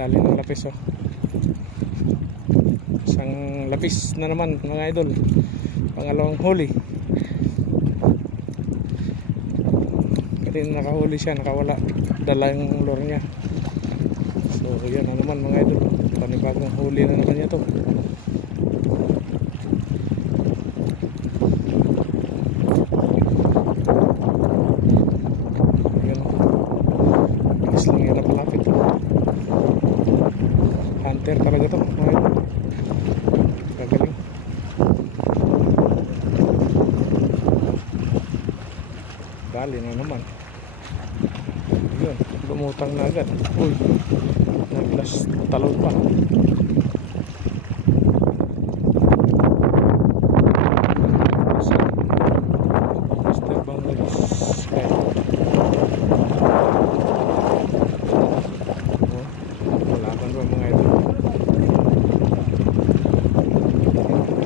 Dali ng lapis oh. Isang lapis na naman mga idol. Pangalawang huli. Kasi nakahuli siya, nakawala. Dala yung lure niya. So yan na naman mga idol. Panibagong huli na naman niya to. Ayan. Bilis lang yan na palapit to. Hunter talaga to mga idol. Gagaling. Dali na naman. Yun, lumutang na agad. Uy, naglas talon pa. Mr. Bangladesh. Wala man ba mga idol.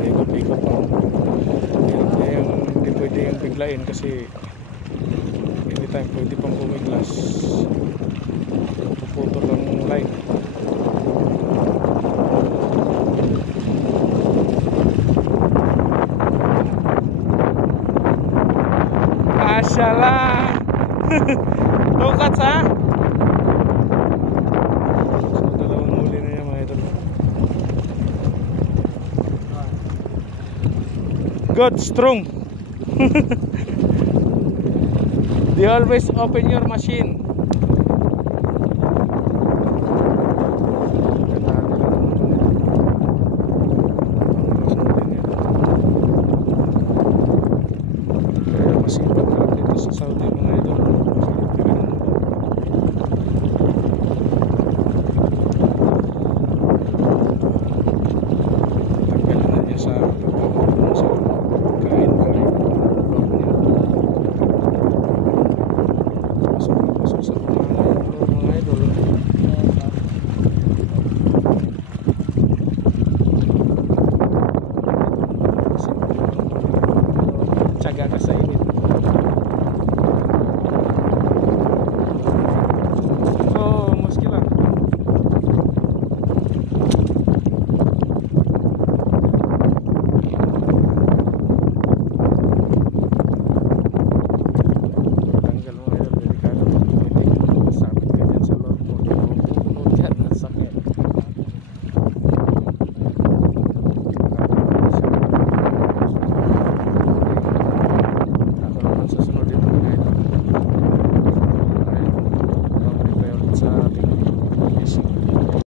Ikot-ikot pa. Hindi pwede yung biglain kasi anytime pwede pang bumiglas. Puputol ang line. Mashallah. Tukat ha. So dalawang huli na yan mga idol. Good, strong. They always open your machine.